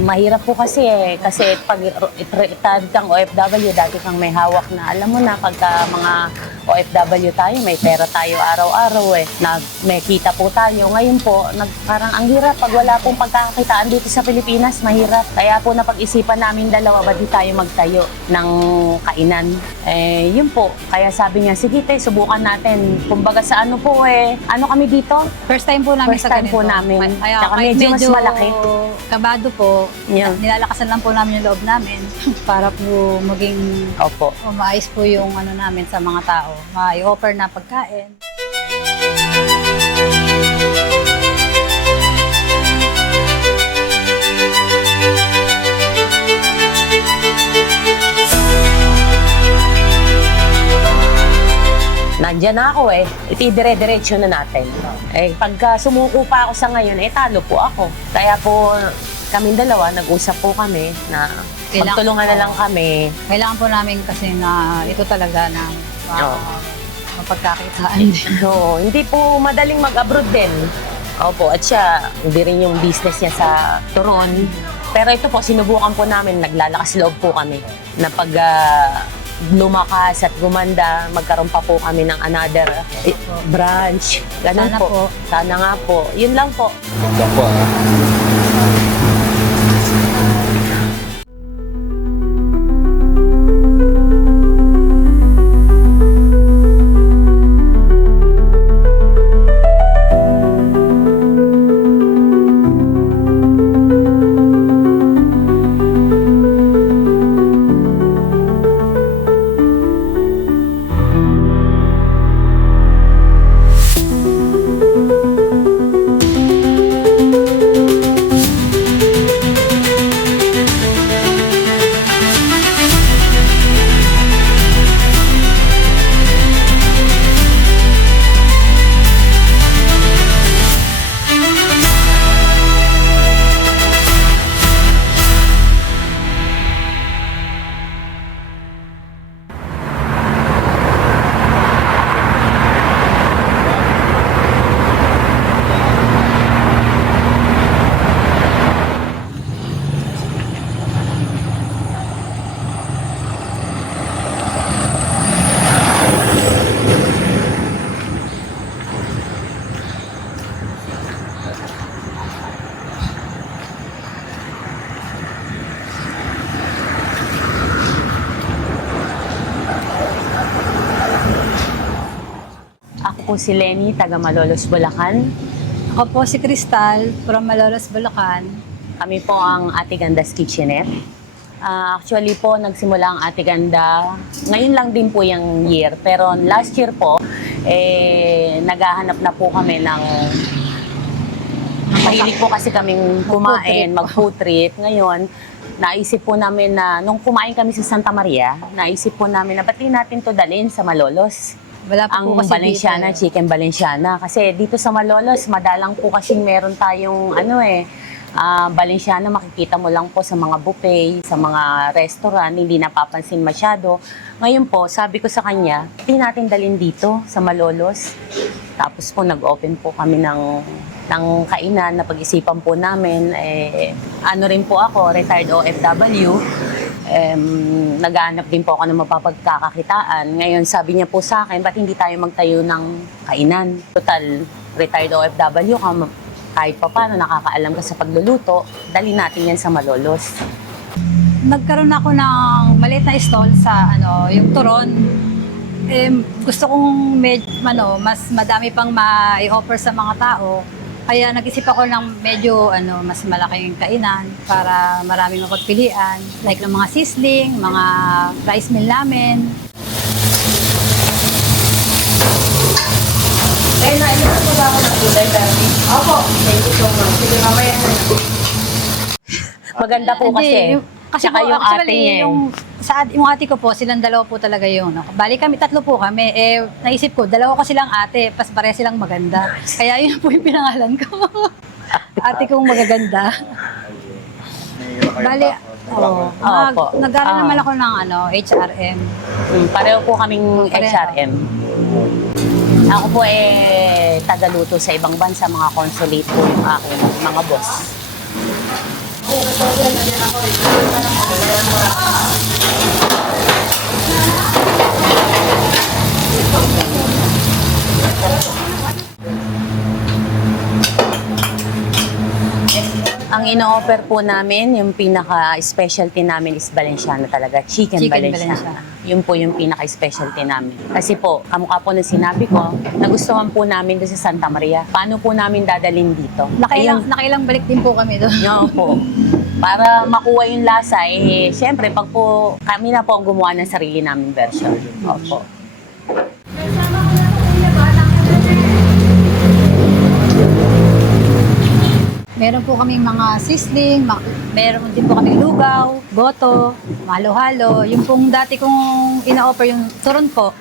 Mahirap po kasi kasi pag retired kang OFW, dati kang may hawak na, alam mo na, pagka mga OFW tayo, may pera tayo araw-araw may kita po tayo. Ngayon po, parang ang hirap pag wala pong pagkakakitaan dito sa Pilipinas, mahirap. Kaya po napag-isipan namin dalawa, ba di tayo magtayo ng kainan. Yun po, kaya sabi niya, sige te, subukan natin. Kumbaga sa ano po ano kami dito? First time po namin First sa time ganito. po namin. Kaya Tsaka medyo mas malaki. Kabado po. Yeah. Nilalakasan lang po namin yung loob namin para po maging Opo. maayos po yung ano namin sa mga tao. Ma-i-offer na pagkain. Nandiyan na ako itidire-diretso na natin. Pagka sumuko pa ako sa ngayon, talo po ako. Kaya po, kaming dalawa, nag-usap po kami na magtulungan na lang kami. Kailangan po namin kasi na ito talaga na mapagkakitaan. Oo, hindi po madaling mag-abroad din. Opo, at siya, hindi rin yung business niya sa Turon. Pero ito po, sinubukan po namin, naglalakas loob po kami na pag lumakas at gumanda, magkaroon pa po kami ng another branch. Ganun Sana po. po. Sana nga po. Yun lang po. Ganda po Ako po si Lenny, taga Malolos, Bulacan. Ako po si Crystal from Malolos, Bulacan. Kami po ang Ate Ganda's Kitchenette. Actually po, nagsimula ang Ate Ganda. Ngayon lang din po yung year. Pero last year po, naghahanap na po kami ng... Mahilig po kasi kaming kumain, mag-food trip. Ngayon, naisip po namin na, nung kumain kami sa Santa Maria, naisip po namin na ba't di natin to dalhin sa Malolos? Wala pa Ang po kasi Valenciana, dito. Chicken Valenciana. Kasi dito sa Malolos, madalang po kasing meron tayong Valenciana, makikita mo lang po sa mga buffet, sa mga restaurant, hindi napapansin masyado. Ngayon po, sabi ko sa kanya, hindi natin dalhin dito sa Malolos. Tapos po, nag-open po kami ng kainan na pag-isipan po namin. Ano rin po ako, retired OFW. Naghahanap din po ako ng mapapagkakakitaan. Ngayon, sabi niya po sa akin, ba't hindi tayo magtayo ng kainan? Total, retired OFW ka, kahit pa paano nakakaalam ka sa pagluluto, dali natin yan sa Malolos. Nagkaroon ako ng maliit na stall sa yung Turon. Gusto kong mas madami pang ma-i-offer sa mga tao. Kaya nag-isip ako ng medyo mas malaking kainan para maraming mapagpilian. Like ng mga sizzling, mga rice meal namin. Nailan po ba ako ng gulay, Daddy? Opo. Thank you so much. Sige, mamaya na. Maganda po kasi. Kasi Tsaka po, yung ate actually, niya. yung ate ko po, silang dalawa po talaga yun. Bali kami, tatlo po kami. Naisip ko, dalawa ko silang ate, pas pare silang maganda. Kaya yun po yung pinangalan ko. Ate kong magaganda. Bali, nag-aaral naman ako ng HRM. Pareho po kaming Pareho. HRM. Ako po tagaluto sa ibang bansa, mga consulate po yung aking mga boss. Ang ino-offer po namin, yung pinaka-specialty namin is Valenciana talaga. Chicken Valenciana. Valenciana. Yun po yung pinaka-specialty namin. Kasi po, kamukha po ng sinabi ko, nagustuhan po namin doon sa Santa Maria. Paano po namin dadalhin dito? Nakailang balik din po kami doon. No po. Para makuha yung lasa, syempre, pag po, kami na po ang gumawa ng sarili naming version. Opo. Meron po kaming mga sisling, meron din po kaming lugaw, goto, halo-halo. Yung pong dati kong ina-offer yung turon po,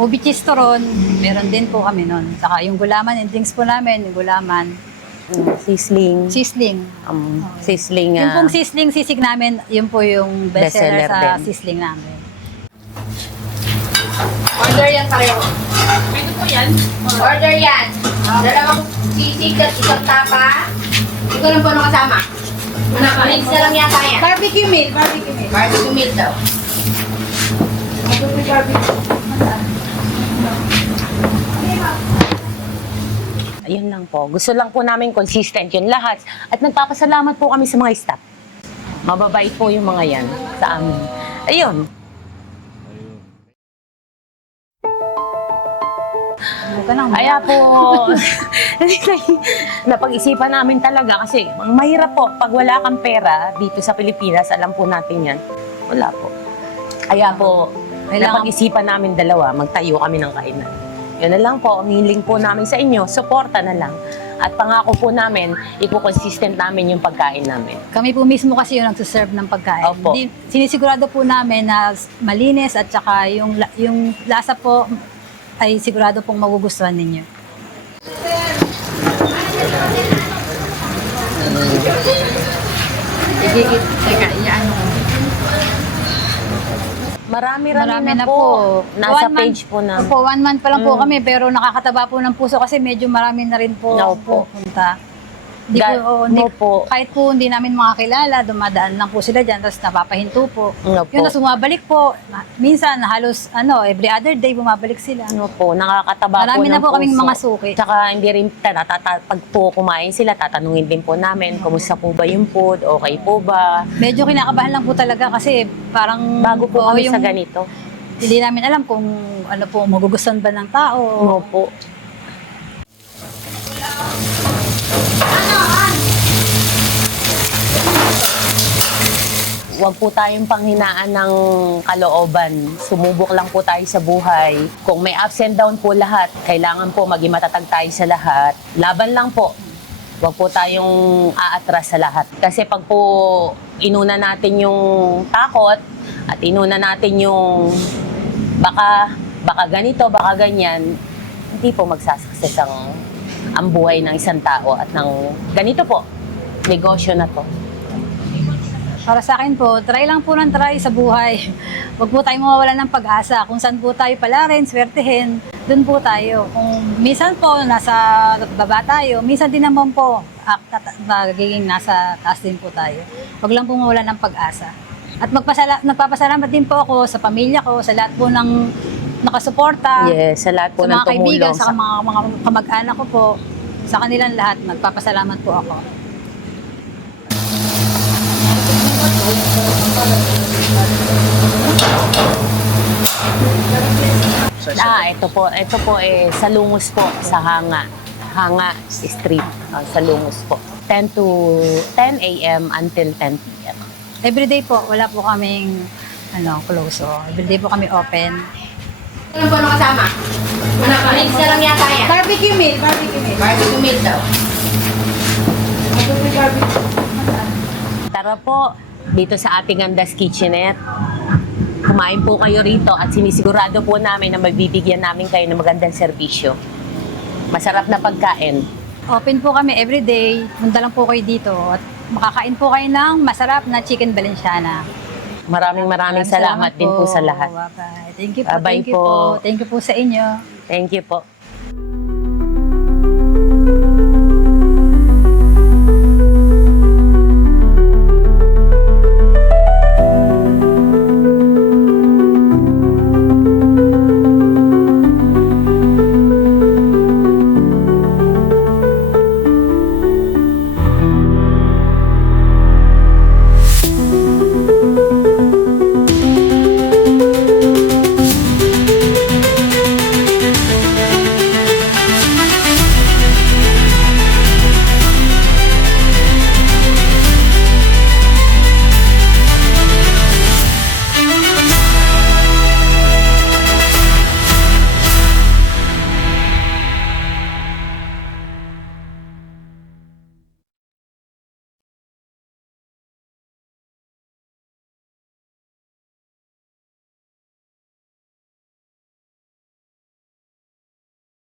ubi cheese turon, meron din po kami nun. Saka yung gulaman, yung drinks po namin, yung gulaman, Sisling. sisling. Sisling. Yung pong sisling sisig namin, yun po yung bestseller Bestseller sa din. sisling namin. Order yan pareho. Pwede po yan? Order yan. Dalawang sisig at isang tapa. Hindi ko lang po ano kasama. Mix na lang yata yan. Barbecue meal, barbecue meal. Barbecue meat daw. Ayun lang po. Gusto lang po namin consistent yun lahat. At nagpapasalamat po kami sa mga staff. Mababait po yung mga yan sa amin. Ayun. Kaya po, napag-isipan namin talaga kasi mahirap po pag wala kang pera dito sa Pilipinas, alam po natin yan. Wala po. Kaya po, napag-isipan namin dalawa, magtayo kami ng kainan. Yun na lang po, ang hiling po namin sa inyo, suporta na lang. At pangako po namin, ipo-consistent namin yung pagkain namin. Kami po mismo kasi yung nagsiserve ng pagkain. Opo. Sinisigurado po namin na malinis at saka yung lasa po ay sigurado pong magugustuhan ninyo. Teka, iyan. Marami na po. Nasa page po namin. Opo, 1 month pa lang po kami pero nakakataba po ng puso kasi medyo marami na rin po Opo. pupunta. Hindi Opo. kahit po hindi namin makakilala, dumadaan lang po sila dyan, tapos napapahinto po. Opo. Yun, tapos bumabalik po. Minsan, halos every other day bumabalik sila. Ano po, nakakataba Marami po ng na po kaming puso. mga suki. Tsaka hindi rin, pag po kumain sila, tatanungin din po namin, kumusta po ba yung food, okay po ba? Medyo kinakabahan lang po talaga kasi parang Bago po kami yung- sa ganito. Hindi namin alam kung ano po, magugustuhan ba ng tao. Ano po. Huwag po tayong panghinaan ng kalooban. Sumubok lang po tayo sa buhay. Kung may ups and down po lahat, kailangan po maging matatag tayo sa lahat. Laban lang po. Huwag po tayong aatras sa lahat. Kasi pag po inuna natin yung takot at inuna natin yung baka ganito, baka ganyan, hindi po magsasucess ang buhay ng isang tao at ng ganito po, negosyo na to. Para sa akin po, try lang po ng try sa buhay. Huwag po tayong mawawalan ng pag-asa. Kung saan po tayo pala rin, swertehin, dun po tayo. Kung minsan po nasa baba tayo, minsan din naman po magiging nasa taas din po tayo. Huwag lang po mawalan ng pag-asa. At nagpapasalamat din po ako sa pamilya ko, sa lahat po ng nakasuporta, Yes, sa lahat po sa ng mga kaibigan, tumulong. sa mga kamag-anak ko po, sa kanilang lahat, nagpapasalamat po ako. Ito po sa Lungos po, sa Hanga Street, sa Lungos po. 10 a.m. until 10 p.m. Everyday po, wala po kaming close. Everyday po kami open. Ito lang po ano kasama. Mix na lang yata yan. Barbecue meal, barbecue meal. Barbecue meat daw. Tara po, dito sa ating Andas Kitchenette. Kumain po kayo rito at sinisigurado po namin na mabibigyan namin kayo ng magandang serbisyo. Masarap na pagkain. Open po kami everyday. Punta lang po kayo dito at makakain po kayo ng masarap na chicken Valenciana. Maraming salamat din po sa lahat. Bye-bye. Thank you po, Bye-bye thank you po. po. Thank you po sa inyo. Thank you po.